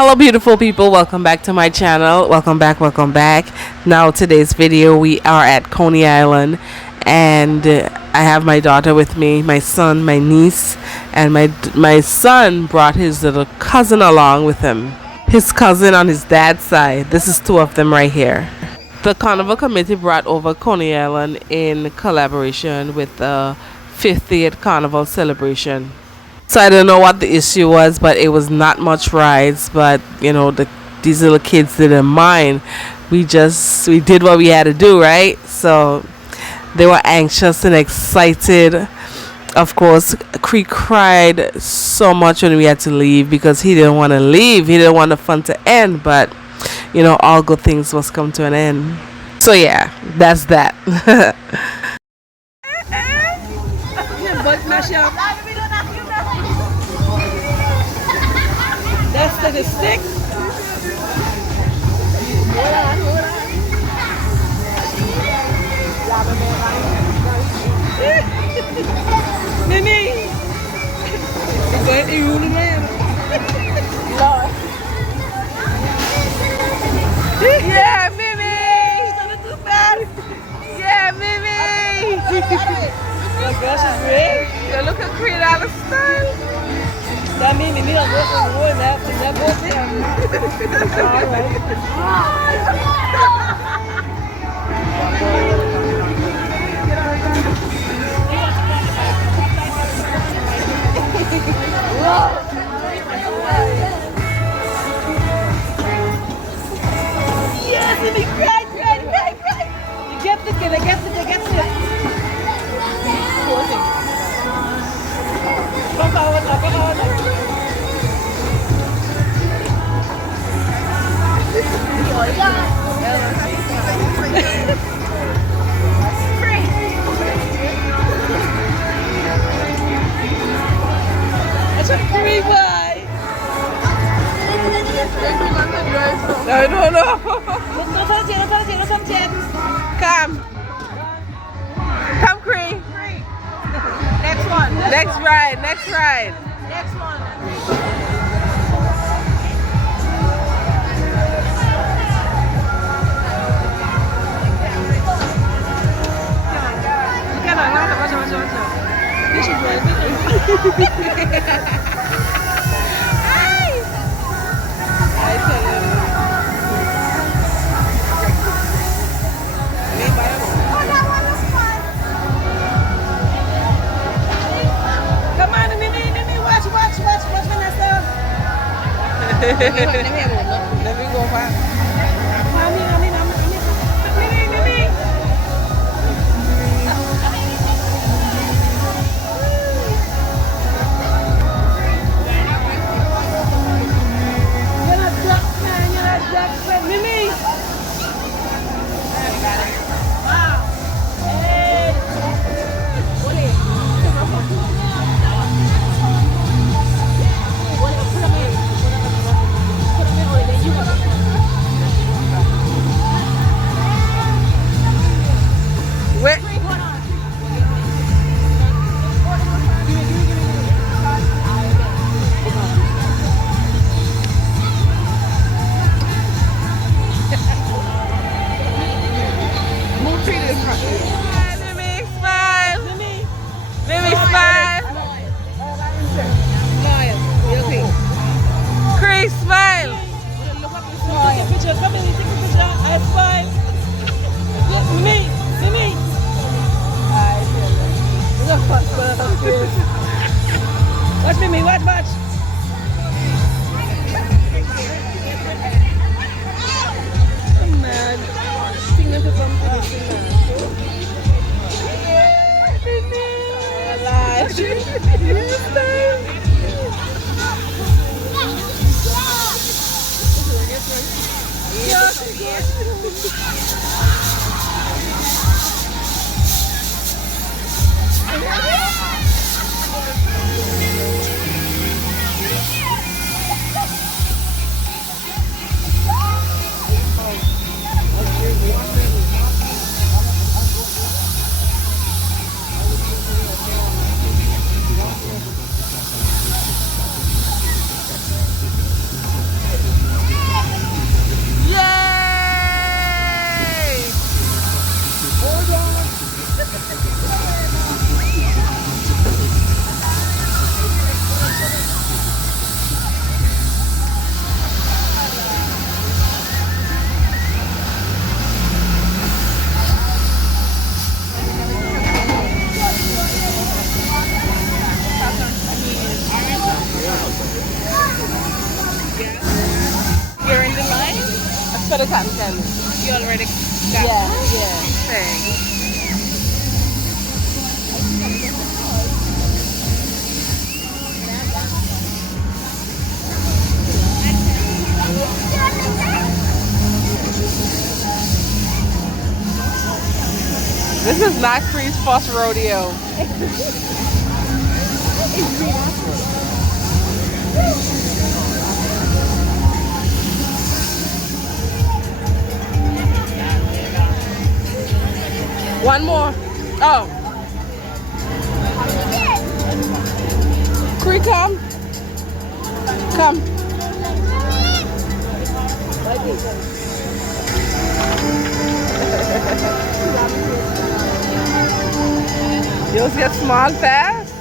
Hello beautiful people, welcome back to my channel. Welcome back. Now today's video we are at Coney Island, and I have my daughter with me, my son, my niece, and my son brought his little cousin along with him. His cousin on his dad's side. This is two of them right here. The carnival committee brought over Coney Island in collaboration with the 50th carnival celebration. So I don't know what the issue was, but it was not much rides. But these little kids didn't mind. We did what we had to do, right? So they were anxious and excited. Of course, Cree cried so much when we had to leave because he didn't want to leave. He didn't want the fun to end, but all good things must come to an end. So yeah, that's that. That's the stick. Mimi. Is you man? Yeah, Mimi. Yeah, Mimi. Your gosh is red. You look at Creed out of style. That means me don't go for more than that. That goes in. All right. Yes, and he cried. You get the kid, I get it. Come on. That's a free boy. No. No touch it. Come, Cree. Next one. Next ride. Next one. This is right. Come on, Mimi, watch Vanessa. Let me go back. Mimi. Mimi! Wow! Hey! For the cotton candy. You already got Yeah, one? yeah. Thanks. This is not Cree's first rodeo. One more. Oh. Cree, come. Come. Yours get small fast?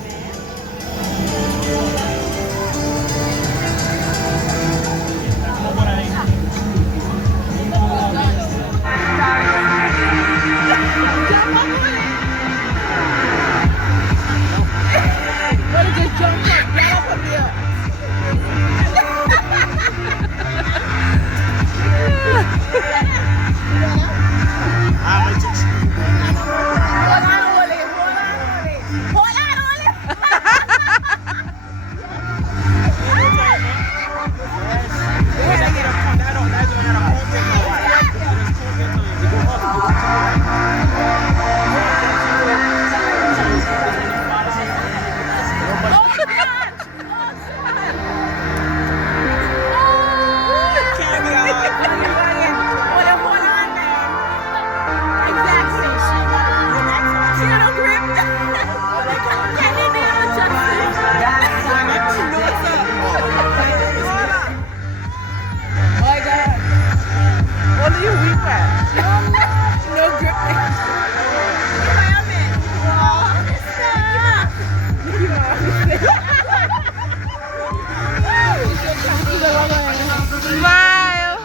Smile.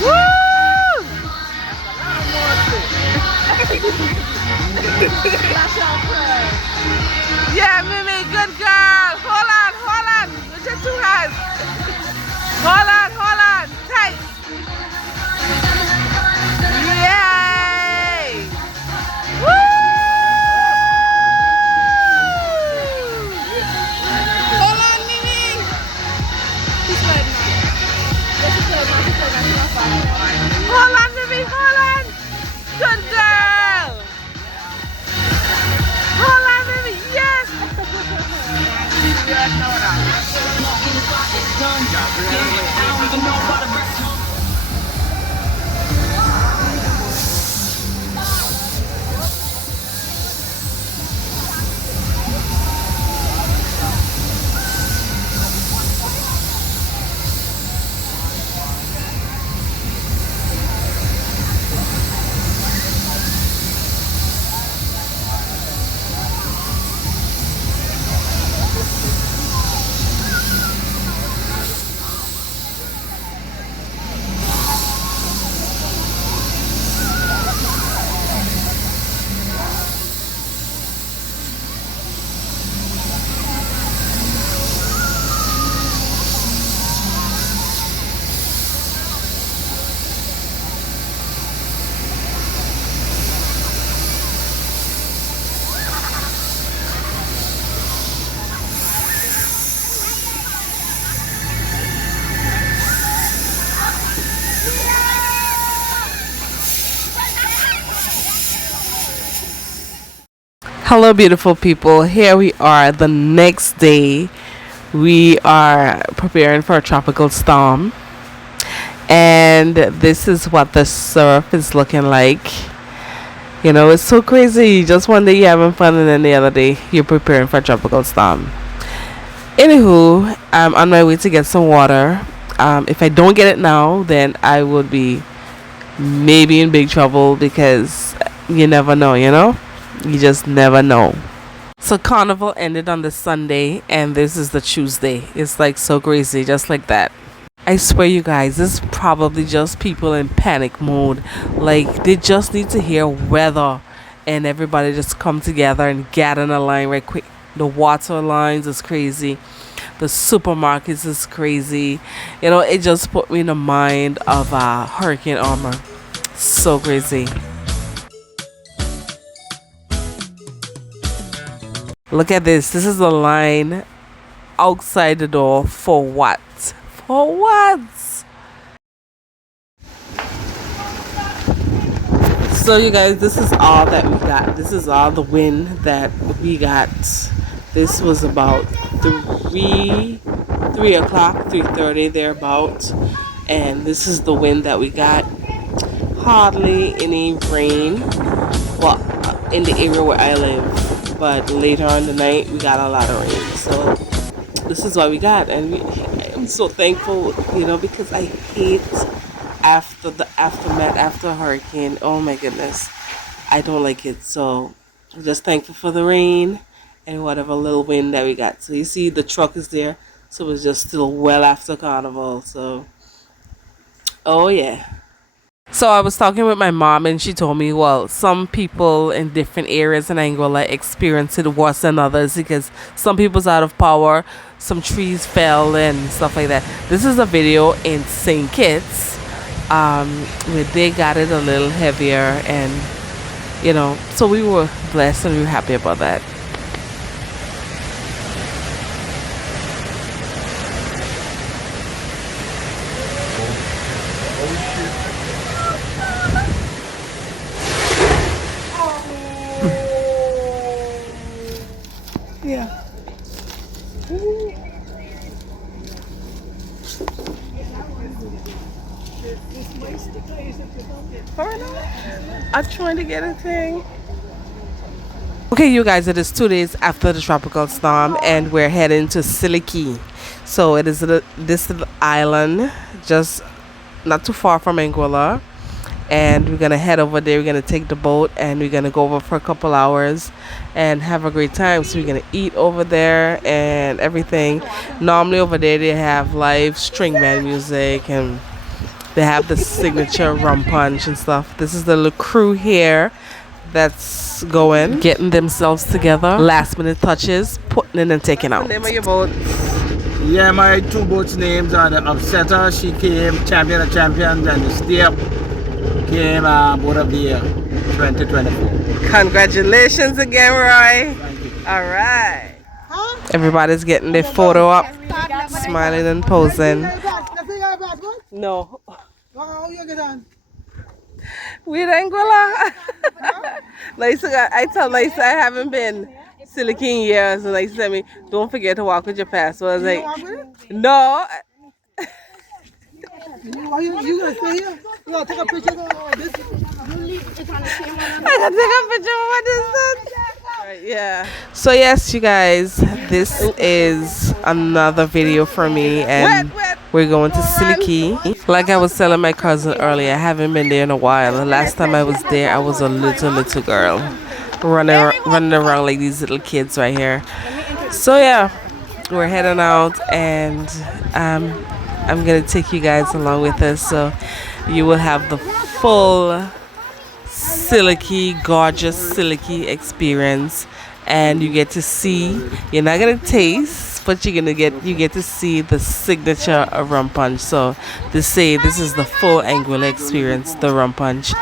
Woo! Yeah, Mimi, good girl. Hold on. With your two hands. Hold on. Tight. Yay! Woo! Hold on, Mimi. Hold on, Mimi. Hold on. Good girl. Hold on, Mimi. Yes. Hello, beautiful people. Here we are the next day. We are preparing for a tropical storm, and this is what the surf is looking like. You know, it's so crazy. Just one day you're having fun, and then the other day you're preparing for a tropical storm. Anywho, I'm on my way to get some water. If I don't get it now, then I would be maybe in big trouble because you never know, you know? You just never know. So carnival ended on the Sunday and this is the Tuesday. It's like so crazy, just like that. I swear you guys, this is probably just people in panic mode. Like they just need to hear weather and everybody just come together and get in a line right quick. The water lines is crazy. The supermarkets is crazy. You know, it just put me in the mind of Hurricane Irma. So crazy. Look at this. This is the line outside the door for what? For what? So you guys, this is all that we got. This is all the wind that we got. This was about 3 o'clock, 3:30 thereabout, and this is the wind that we got. Hardly any rain, well, in the area where I live, but later on the night we got a lot of rain. So this is what we got, and I'm so thankful, you know, because I hate after the aftermath after a hurricane. Oh my goodness, I don't like it. So I'm just thankful for the rain and whatever little wind that we got. So you see the truck is there, so it's just still well after carnival. So oh yeah. So I was talking with my mom and she told me, well, some people in different areas in Angola experience it worse than others because some people's out of power, some trees fell and stuff like that. This is a video in St. Kitts where they got it a little heavier, and you know, so we were blessed and we were happy about that. Yeah. I'm trying to get a thing. Okay, you guys, it is 2 days after the tropical storm and we're heading to Scilly Cay. So it is this little island just not too far from Angola, and we're gonna head over there. We're gonna take the boat and we're gonna go over for a couple hours and have a great time. So we're gonna eat over there and everything. Normally over there they have live string band music and they have the signature rum punch and stuff. This is the little crew here that's getting themselves together. Last minute touches, putting in and taking out. Name of your boat? Yeah, my two boats' names are the Upsetter. She came champion of champions, and the Step came boat of the year 2024. Congratulations again, Roy. Thank you. All right. Everybody's getting their photo up, smiling and posing. No. We're in Angola. Lisa, I tell Lisa I haven't been Scilly Cay in years, and Lisa said me, don't forget to walk with your passport. I was like, no. You gonna stay here? You gonna take a picture of this? I can take a picture of what is that? Right, yeah. So yes, you guys, this is another video for me, and we're going to Scilly Cay. Like I was telling my cousin earlier, I haven't been there in a while. The last time I was there, I was a little girl, running around like these little kids right here. So yeah, we're heading out, and I'm gonna take you guys along with us, so you will have the full Scilly Cay, gorgeous Scilly Cay experience, and you get to see. You're not gonna taste, but you get to see the signature of rum punch. So they say this is the full Anguilla experience, the rum punch,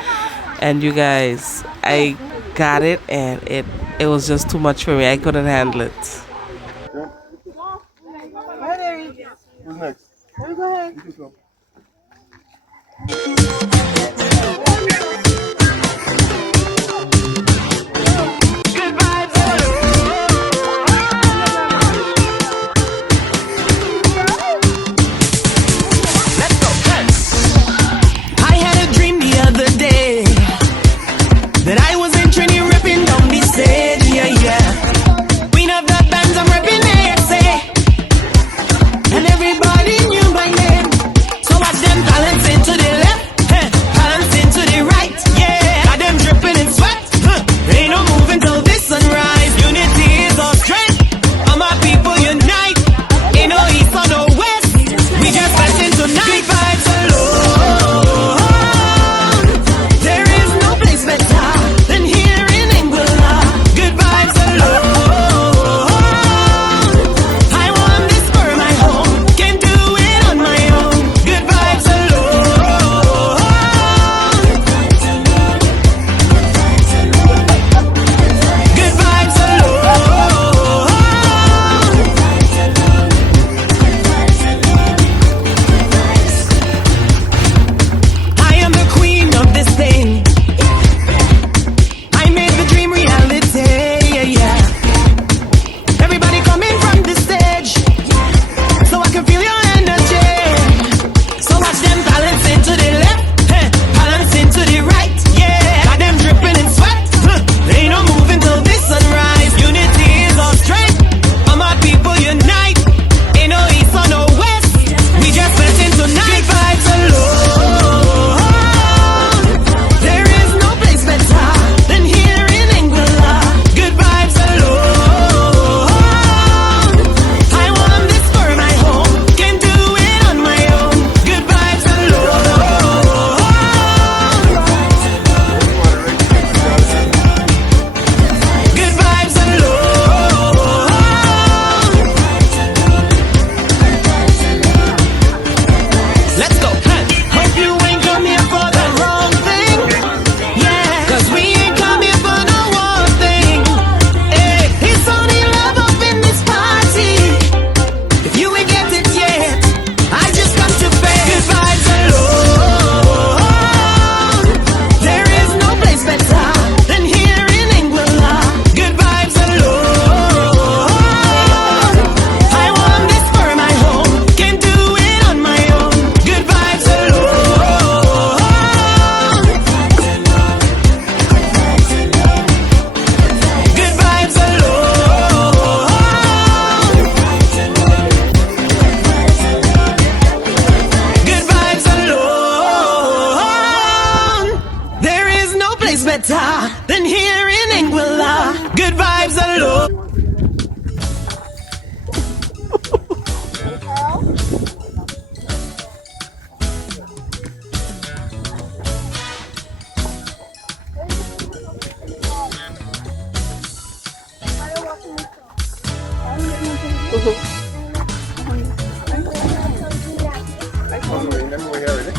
and you guys, I got it, and it was just too much for me. I couldn't handle it. Who's next? Go ahead. You can go. And everybody knew my name. So watch them balancing to the left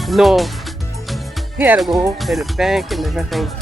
No, he had to go to the bank and different things.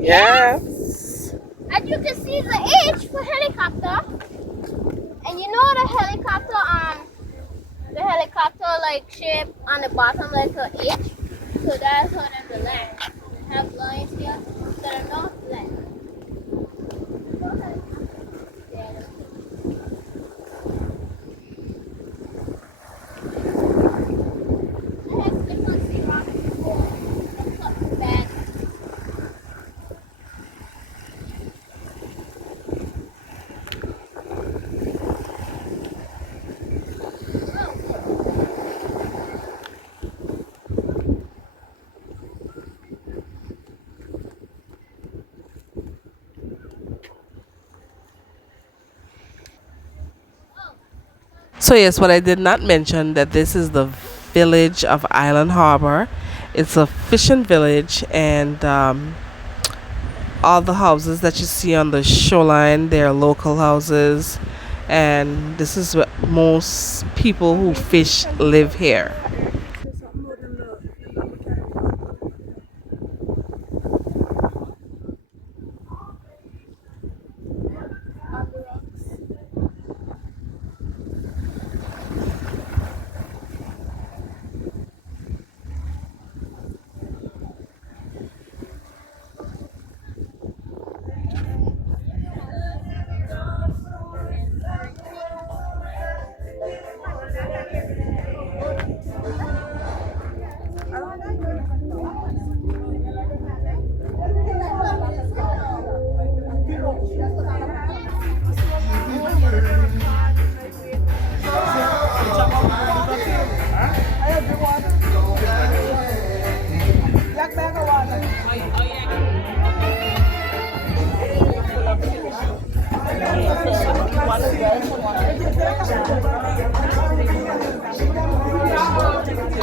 Yes. As you can see the H for helicopter. And you know the helicopter like shape on the bottom like a H. So that's how them the land. They have lines here that are not land. So yes, what I did not mention that this is the village of Island Harbor. It's a fishing village, and all the houses that you see on the shoreline, they're local houses, and this is where most people who fish live here.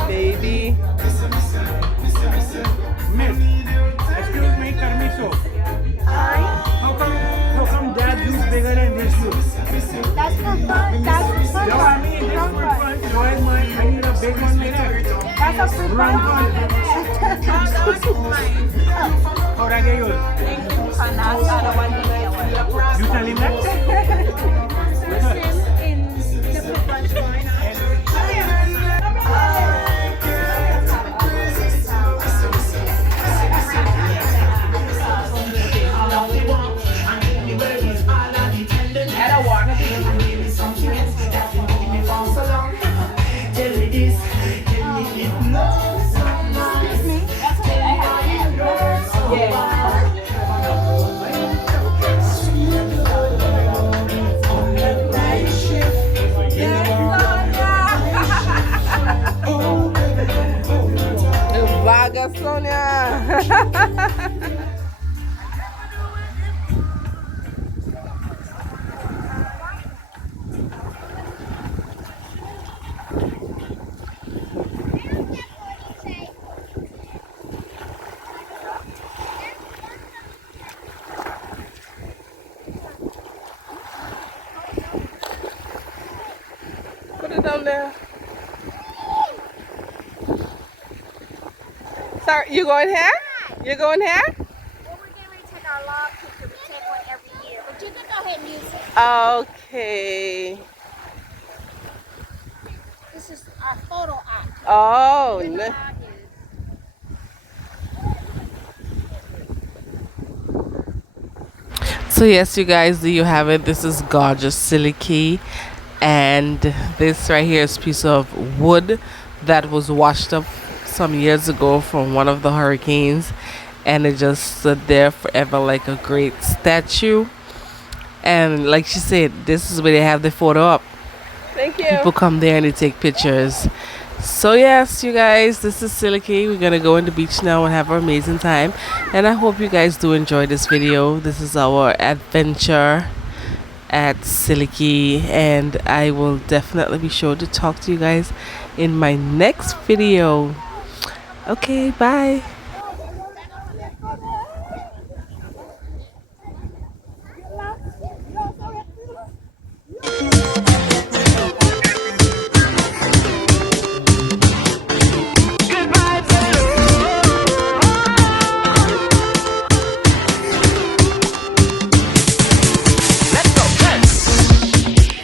Baby. Miss, excuse me, permiso. How come that juice bigger than this juice? That's the fun. That's the No, I mean this fruit punch. Why is mine? I need a big one like that. That's a fruit Run punch. How'd I get yours? You tell him that? Sonia. Put it down there. Sorry, you going here? You going here? Well, we're getting ready to take our log picture. We take one every year. But you can go ahead and use it. Okay. This is our photo op. Oh, Then the no. log is. So yes, you guys, do you have it? This is gorgeous Scilly Cay, and this right here is a piece of wood that was washed up some years ago from one of the hurricanes, and it just stood there forever like a great statue. And like she said, this is where they have the photo up. Thank you. People come there and they take pictures. So yes, you guys, this is Scilly Cay. We're gonna go on the beach now and have an amazing time, and I hope you guys do enjoy this video. This is our adventure at Scilly Cay, and I will definitely be sure to talk to you guys in my next video. Okay, bye.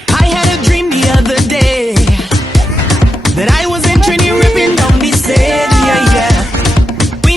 I had a dream the other day that I was in Trinity ripping down the stage, yeah, yeah. We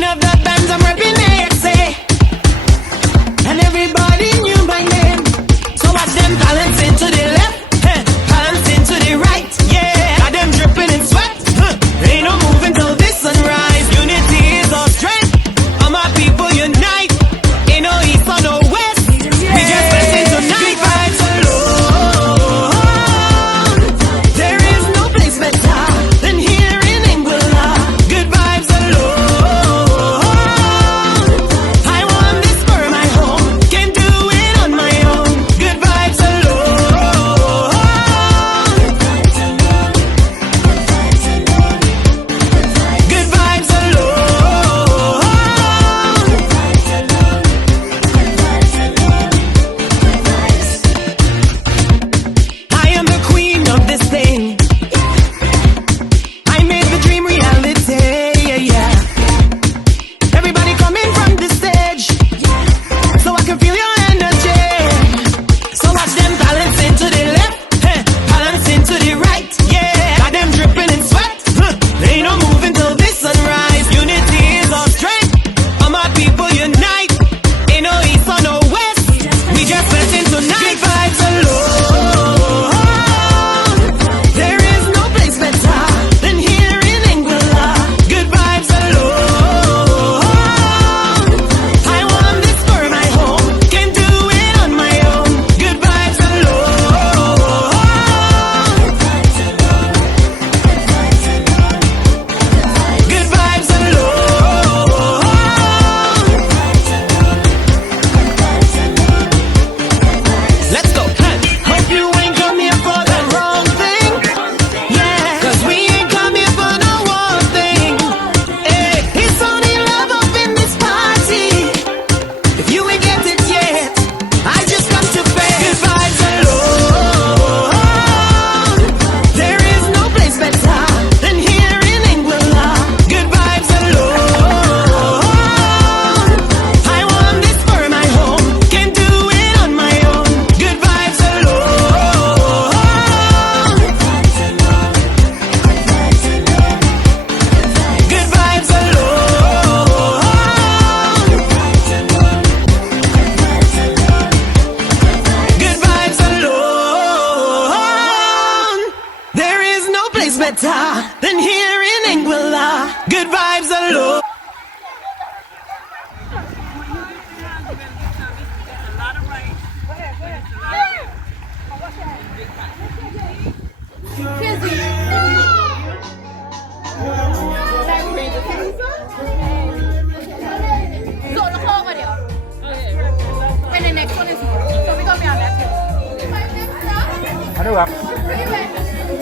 Ano ba?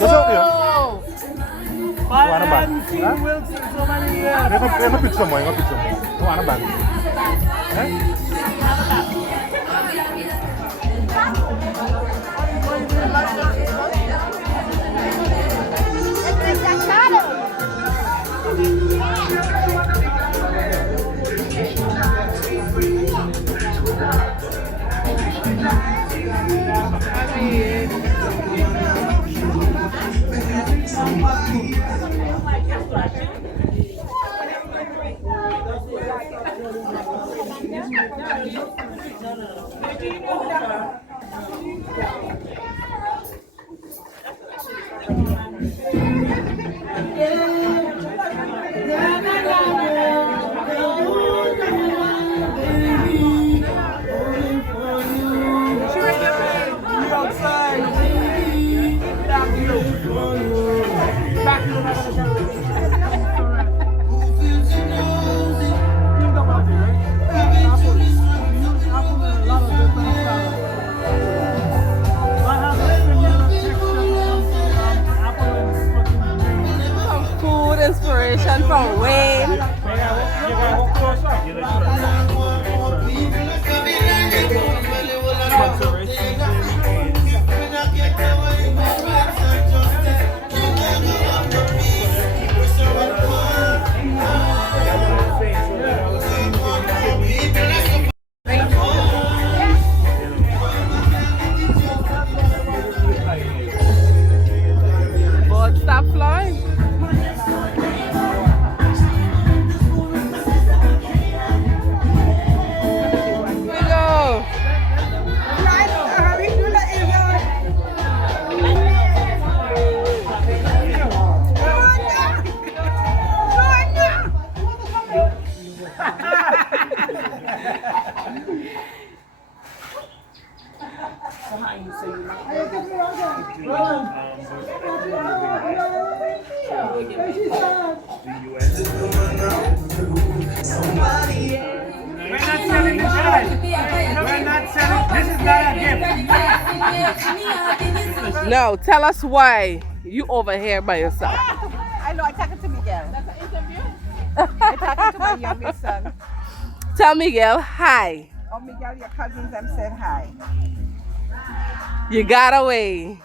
Gusto ko yun? Ano ba? Ha? Yung pizza mo, yung pizza mo. Ano ba? Eh? Food inspiration from Wayne. But stop flying. We go. We're not selling child. We're not selling. This is not a gift. No, tell us why you over here by yourself. I know, I talking to Miguel. That's an interview? I talking to my youngest son. Tell Miguel hi. Oh, Miguel, your cousins, I'm saying hi. You got away.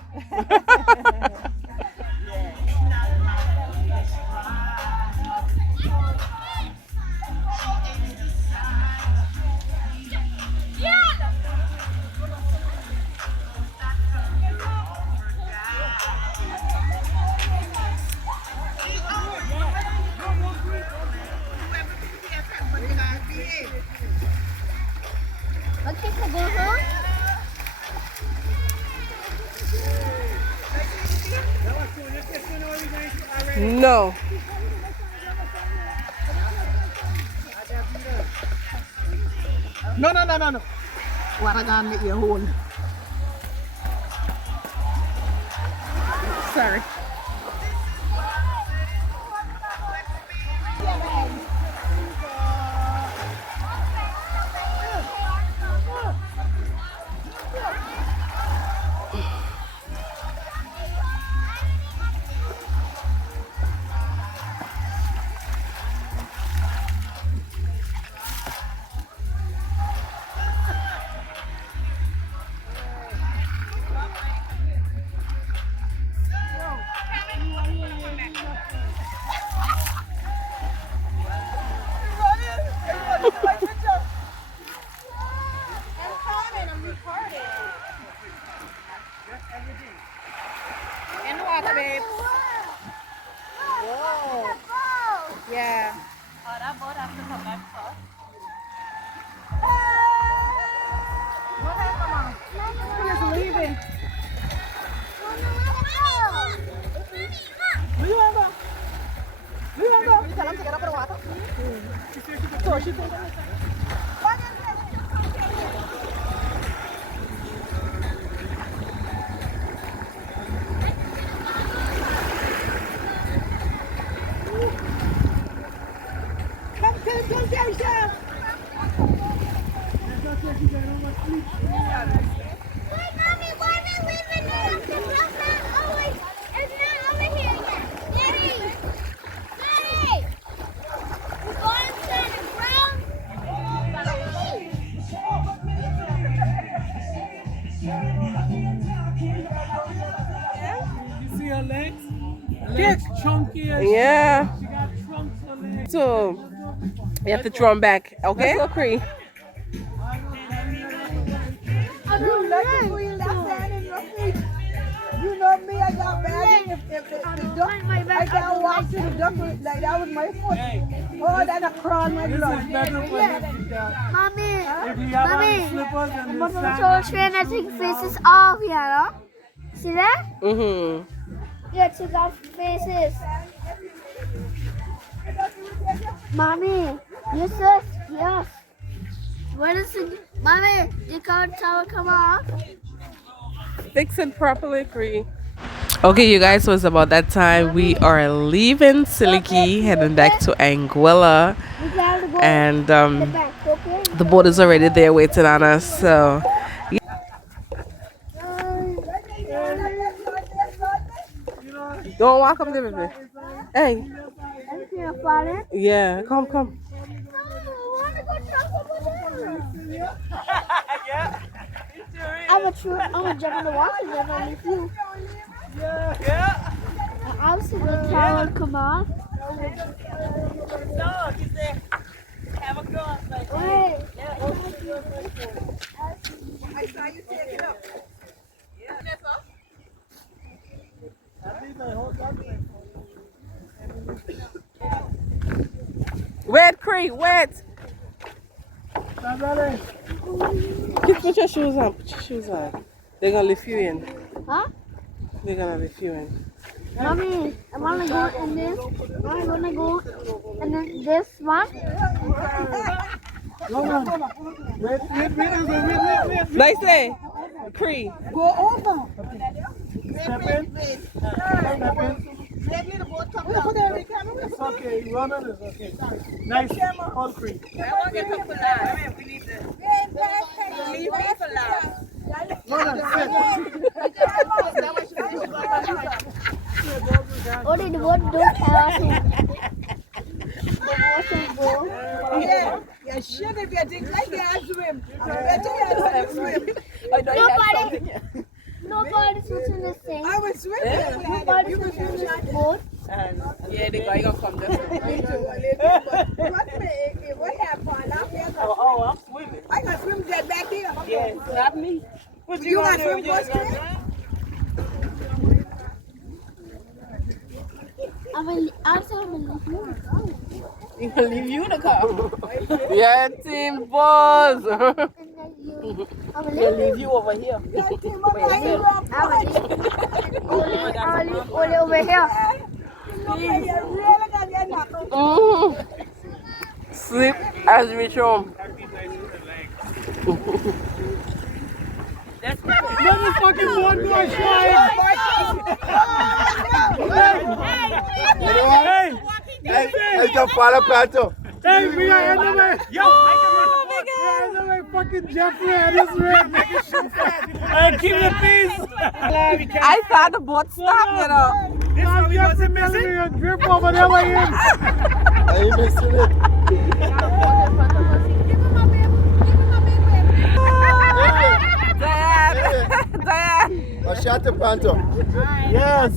What people go home? No. No. Waragan with your hole. Sorry. In the water, babe. Whoa. Yeah. Oh, that boat has to come back first. What happened, Mom? He's leaving. Do you want to go? Do you want to go? You tell him to get up in the water. So she can go. Wait, Mommy, why are we leaving it? You have to throw them back, okay? Let's go, Cree. You lucky for you left hand in your feet. You know me, I got bad. If the duck, I can't walk to the duck like that was my foot. Oh, that's a crawl, my blood. Mommy, I'm gonna show train. I take faces off here, no? See that? Mm-hmm. Yeah, take off faces. Mommy, you said yes. What is it? Mommy, you can't tell it come off. Fix it properly, Cree. Okay, you guys, so it's about that time. We are leaving Scilly Cay, heading back to Anguilla, We gotta go and back, okay? the boat is already there waiting on us. So don't walk up there, baby. Hey, I'm gonna fall in. yeah, come. No, I wanna go jump over there. I'm gonna jump in the water and then I'll leave you. I'll see the towel come off. Wait. I saw you take it up. Wet, Cree, wet. Put your shoes on. Put your shoes on. They're gonna lift you in. Huh? They're gonna lift you in. Mommy, I wanna go in this. I'm gonna go and then this one. Nice day, Cree. Go over. Step in. Maybe the boat come down. Put the camera. It's okay. Running is okay. Nice. All Cree. Only the boat don't have to. The boat will go. Yeah, shit if you think like that, swim. Nobody's switching this thing. I was swimming. Nobody's switching this boat. Yeah, the guy gonna come there. What happened? Oh, I'm swimming. I got swim get back here. Yes, not me. What You got swim first, I'm gonna leave you. He gonna leave you the car. Yeah, team boss. I'm gonna He'll leave you over here. leave Oli over here. Sleep as we reach home. Motherfucking board boy Hey, just follow Pato. Hey, we are in the way. Yo, in the way, fucking Jeffrey and his ring. Hey, keep the peace. I thought the boat stopped, you know. This one Jeffrey telling me a grip over there by him. Are you missing it? Diane. I shot the Panto. Yes.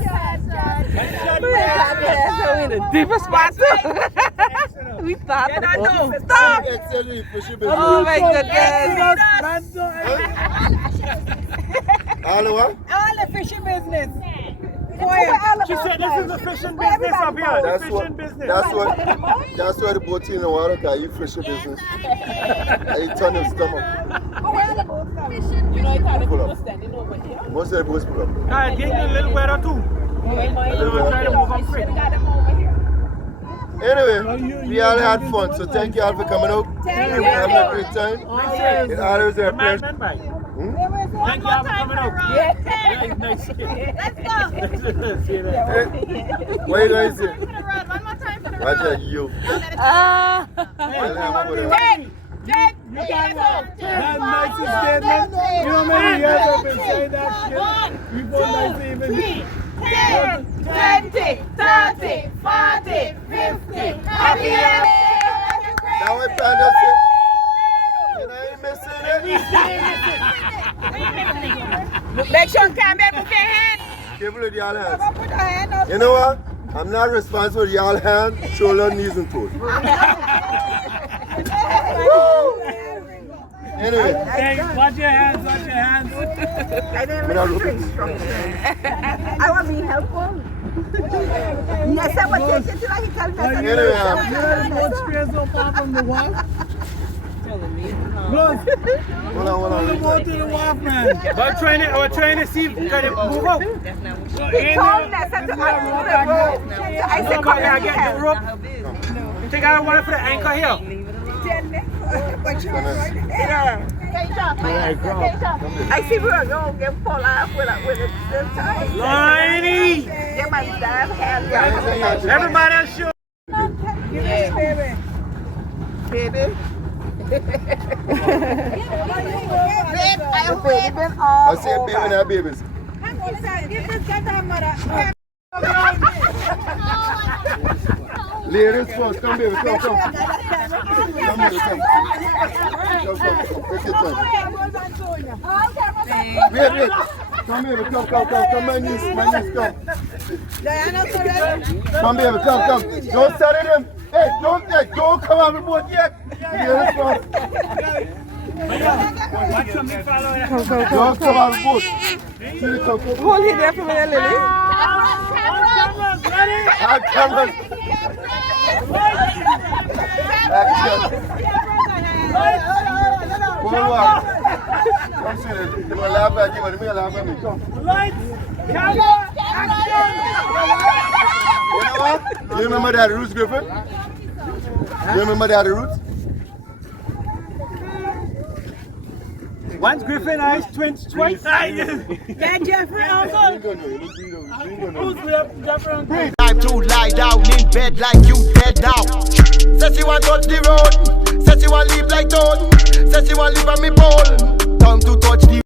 We're in the deepest spot. We thought the boat stopped. Oh my goodness. All the what? All the fishing business. She said this is a fishing business up here. That's Fishing what. business. That's why the boat in the water can eat fishing business. And you turn your stomach. You know, I thought the Pull people up. standing over here. Most of the boats pull up. Alright, getting a little weather too. We're trying to move up quick. Anyway, we all had fun, so thank you all for coming out. Having a great time. It always a pleasure. Thank you all for coming out. Nice. See you there. What are you going to say? Watch out, you. That nicest statement. You know how many years I've been saying that shit? We both like to even 10, 20, 30, 40, 50. Happy Now we plan to say, you know, you missing it. Make sure you can't put your hand. Give it the all hands. You know what? I'm not responsible for y'all hand, shoulder, knees, and toes. Anyway. Hey, watch your hands, watch your hands. I want to be helpful. Yes, I will take it to like tell me. Both squares so far from the wall. Look, Hold on. pull the boat to the wharf, man. We're trying to see if we can move up. He told us to undo the rope. I said, come here, get the rope. You think I want to put an anchor here? I see we're going to get fall off with it. Liney! Get my damn hand. Everybody else show. Baby. I say baby and her babies. Ladies first, come baby, come. Come baby, come. Wait. Come baby, come, my niece, come. Come baby, come. Don't study them. Hey, don't come on the boat yet. Ladies first. Watch something follow it. Don't come on the boat. Hold it there for me, Lily. Cameras. Action. Come see this. You're going to laugh at you, but you're laugh at me. Come. Lights, camera, action! You know what? You remember that roots, Griffin? You remember that roots? Once Griffin eyes, twins twice. That Jeffrey uncle. Who's Jeffrey uncle? Time to lie down in bed like you dead now. Says you want touch the road. Says you want leave like toad. Says you want leave on me pole. Time to touch the